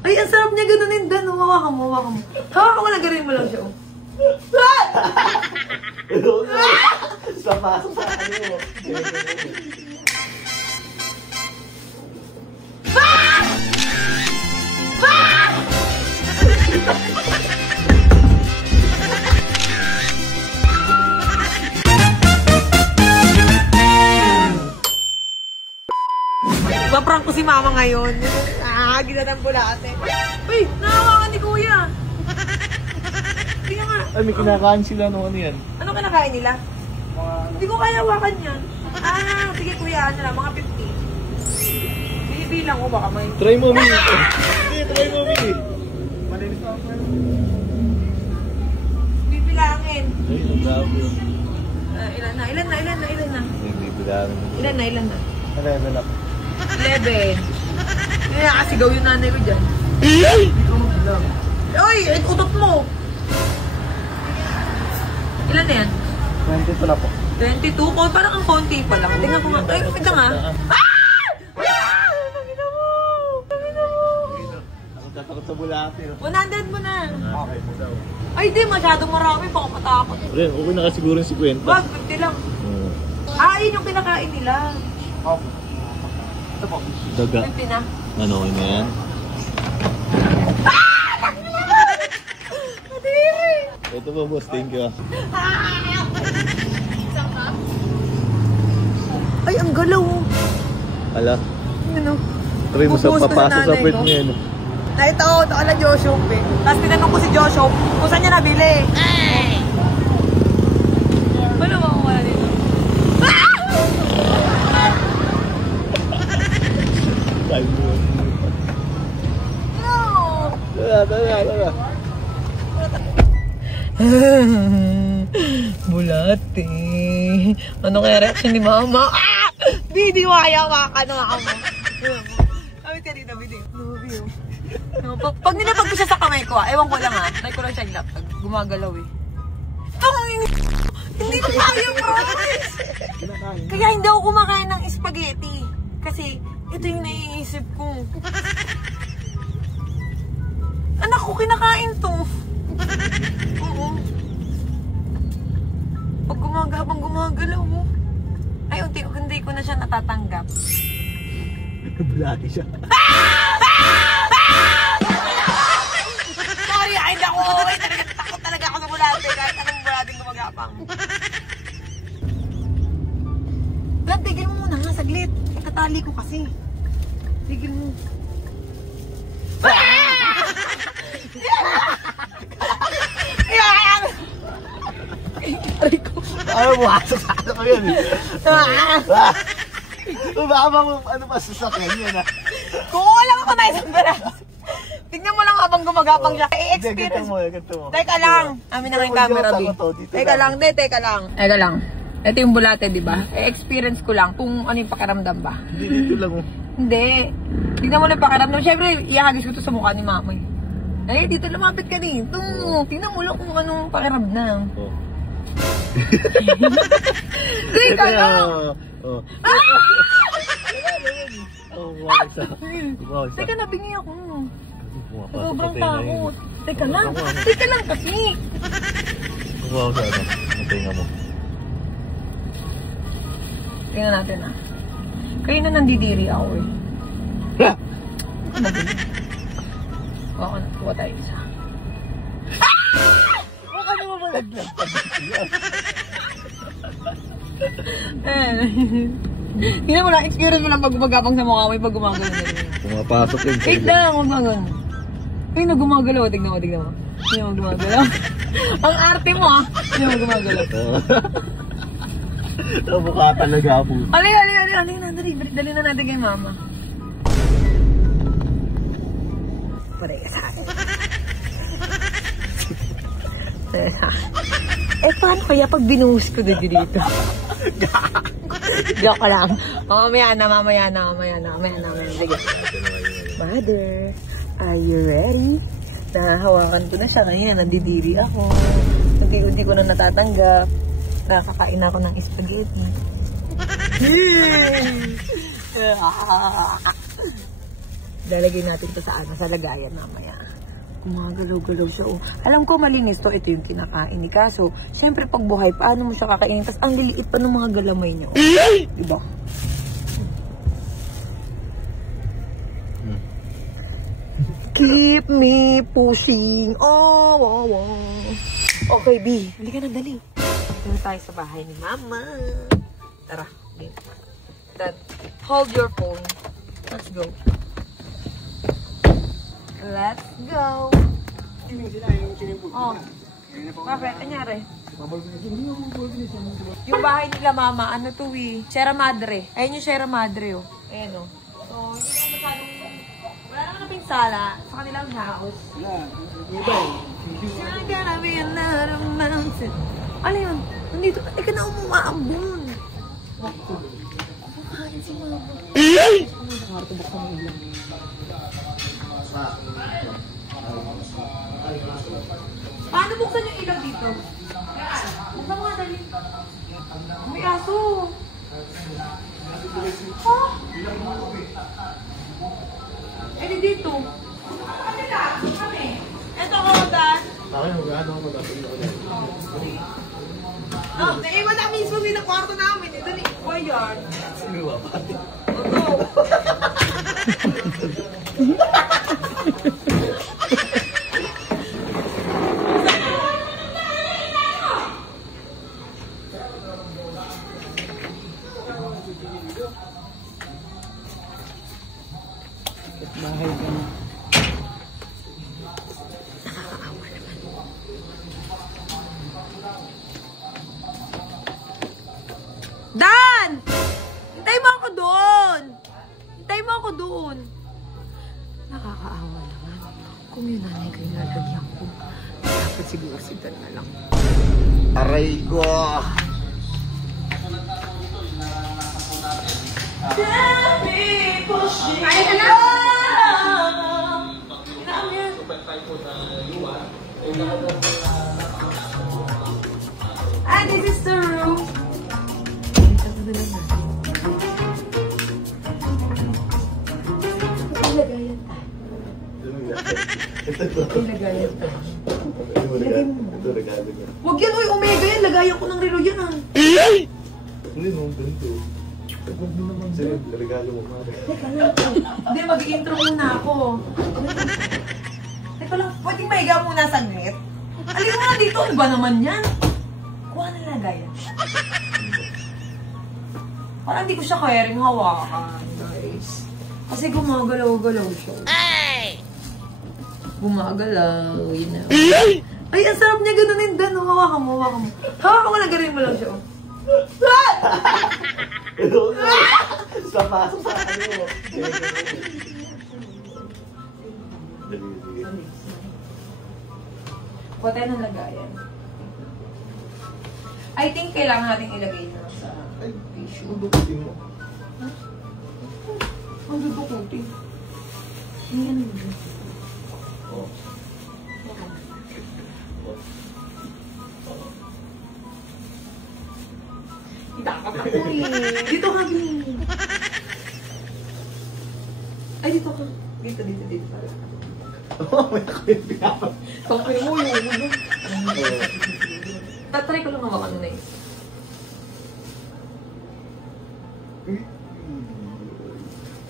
Ay, ang sarap niya ganunin, Dan. Hawakan mo, hawakan mo. Hawakan mo na, ganunin mo lang siya, oh. Sapasok sa akin mo. Paprank ko si Mama ngayon. Ginatan po lahat eh. Uy, nakawakan ni Kuya. Tingnan nga. Ay, may kinakain sila nung ano yan. Ano kinakain nila? Hindi ko kaya hawakan yan. Sige Kuya, ano lang, mga 50. Binibilang ko baka may... Try mo, Mi. Sige, try mo, Mi. Malinis ako. Bibilangin. Ay, naglabi yun. Ilan na? Hindi, bilangin. Ilan na? Ano, 11. Kaya nakasigaw yung nanay ko dyan. Uy! Utot mo! Ilan na yan? 22 na po. 22? Oh, parang ang konti pa lang. Tingnan ko nga. Ay, tignan nga. Nakita mo! Ako tatakot sa bulate. 100 mo na. Okay po daw. Ay, di. Masyadong marami. Baka matakot. Ren, okay na siguro yung 50. Wag, 50 lang. Yun yung kinakain nila. Okay. Ito po. Daga. 50 na. Ano, yun na yan? Ito po, boss. Thank you. Ay, ang galaw. Ala. Ano? Try mo sa Bubuhos ko sa papasok sa nanay pwede ko. niya. Ano? Nakita ko, ito ala Joshua eh. Tapos tinanong ko si Joshua, kung saan niya nabili? Ay! Wala ba akong wala dito? Time mo. No! Tara. Bulate. Ano kaya reaction ni Mama? Di hawakan mo. Kawit ka dito, Bidi. Pag nilapag ko siya sa kamay ko, ewan ko lang try ko lang siya ilapag. Gumagalaw eh. Hindi ko kaya, promise. Kaya hindi ako kumakain ng spaghetti. Kasi ito yung naiisip ko. Anak ko, kinakain to. Oo. Habang gumagalaw mo. Ay, hindi ko na siya natatanggap. Bulati siya. Sorry, hindi ako. Takot talaga ako sa bulate. Kahit anong bulating gumagapang. Vlad, tigil mo muna nga, saglit. Itatali ko kasi. Tigil mo. Ano mo, sa ano ko yan eh. Baka ano pa sasakyan yan ah. Kung wala ako na isang balas. Tignan mo lang habang gumagapang siya. I-experience. Ganito mo. Teka lang. Amin na yung camera, B. Teka lang. Ito yung bulate, di ba? I-experience ko lang kung ano yung pakiramdam ba. Hindi, dito lang mo. Hindi. Tignan mo lang yung pakiramdam. Siyempre, ihagis ko to sa mukha ni Mama. Eh, dito lumapit ka dito. Tignan mo lang kung anong pakiramdam. Teka lang. Teka, nabingi ako. Sobrang takot. Teka lang kasi. Wow, sa ano? Natinga mo. Tingnan natin Kayo na nandidiri ako eh. Oo, nakuha tayo isa. Baka naman malaglag pa dito. Tingnan mo lang, experience mo lang pag gumagapang sa mukha mo pag gumagalaw na rin. Pumapasok yun. Wait lang, huwag nga ganun. Ay, gumagalaw. Tignan mo. Tignan mo gumagalaw. Ang arte mo Tignan mo gumagalaw. Mukha talaga po. Halika na. Dali na natin kay Mama. Pare ka sa akin. Paano kaya pag binuhos ko dito? Joke lang. Mamaya na. Sige. Mother, are you ready? Nahahawakan ko na siya. Kanina nandidiri ako. Unti-unti ko na natatanggap. Nakakain ako ng spaghetti. Lalagay natin to sa ano, sa lagayan mamaya. Gumagalaw-galaw siya, oh. Alam ko malinis to, ito yung kinakain ni Kaso. Siyempre pag buhay, paano mo siya kakainin? Tapos ang liliit pa ng mga galamay niyo. Diba? Keep me pushing. Okay, B. Dali ka na, dali. Dito na tayo sa bahay ni Mama. Tara, game. Dad, hold your phone. Let's go. Let's go. Oh. Bakit? Anyari? Yung bahay nila, Mama, ano to eh? Sierra Madre. Ayun yung Sierra Madre, oh. Ayun, oh. So, hindi na masyadong... Wala naman na pinsala sa kanilang house. You're gonna be another mountain. Ano yun? Nandito, ika na umuambon. Kumakain si Mama. Ano sa kwarto, buksan mo ilang. Paano buksan yung ilaw dito? Buksan mo nga dali. May aso. Oh! Eh di dito. Kami ka? Kami. Eto ako, Dan. Bakit mo gano'n ako matapin ako dyan? Oh, naiwan na mismo din ang kwarto namin. Ito ni Kuya. Sino ba pati? Oo. Bahay ka na. Dan! Hintay mo ako doon! Hintay mo ako doon! Nakakaawa naman. Kung yung nanay ko yung lalagyan ko, dapat siguro si Dan na lang. Aray ko! Kaya ka na! Ah, this is the room. Ilagayan tayo. Ilagayan tayo. Ito regalo niya. Huwag yan, uy, Omega yan. Lagayan ko ng relo yan, ah. Hindi nung ganito. Huwag mo naman sa'yo. Regalo mo, Mare. Teka lang. Hindi, mag-i-intro muna ako. Teka lang, pwedeng maiga muna saglit? Alin mo nga dito, ano ba naman yan? Kuha na lagayan. Parang hindi ko siya kaya rin hawakan, guys. Kasi gumagalaw-galaw siya. Gumagalaw, yun na. Ay, ang sarap niya ganunin, Dan. Hawakan mo, hawakan mo. Hawakan mo lang, ganin mo lang siya. Sa pasok sa ano. Kuha tayo ng lagayan. I think kailangan natin ilagay na sa tissue. Dukutin mo. Ang dudukutin. Hindi ano yun. Oh. Itakap ako eh. Dito ka, Gini. Ay, dito ka. Dito. Oh, may ako yung pinapag. Tangkay mo yun. Tatry ko lang hawakan na yun.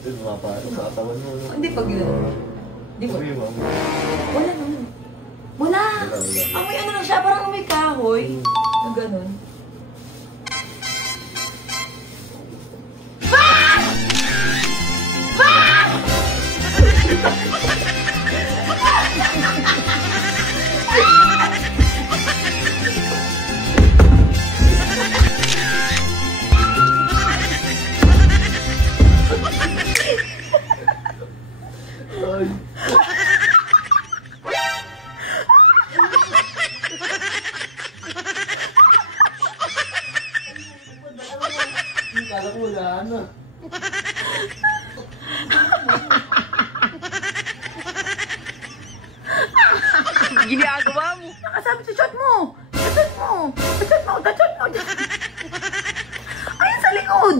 Ito mapapalo sa katawan mo. Hindi pag yun. Di ba? Wala naman. Wala. Amoy ano lang siya, parang amoy kahoy. Na ganun. Kala ko wala na. Ginagawa mo. Nakasabi sa shot mo. Sa shot mo. Ayun sa likod.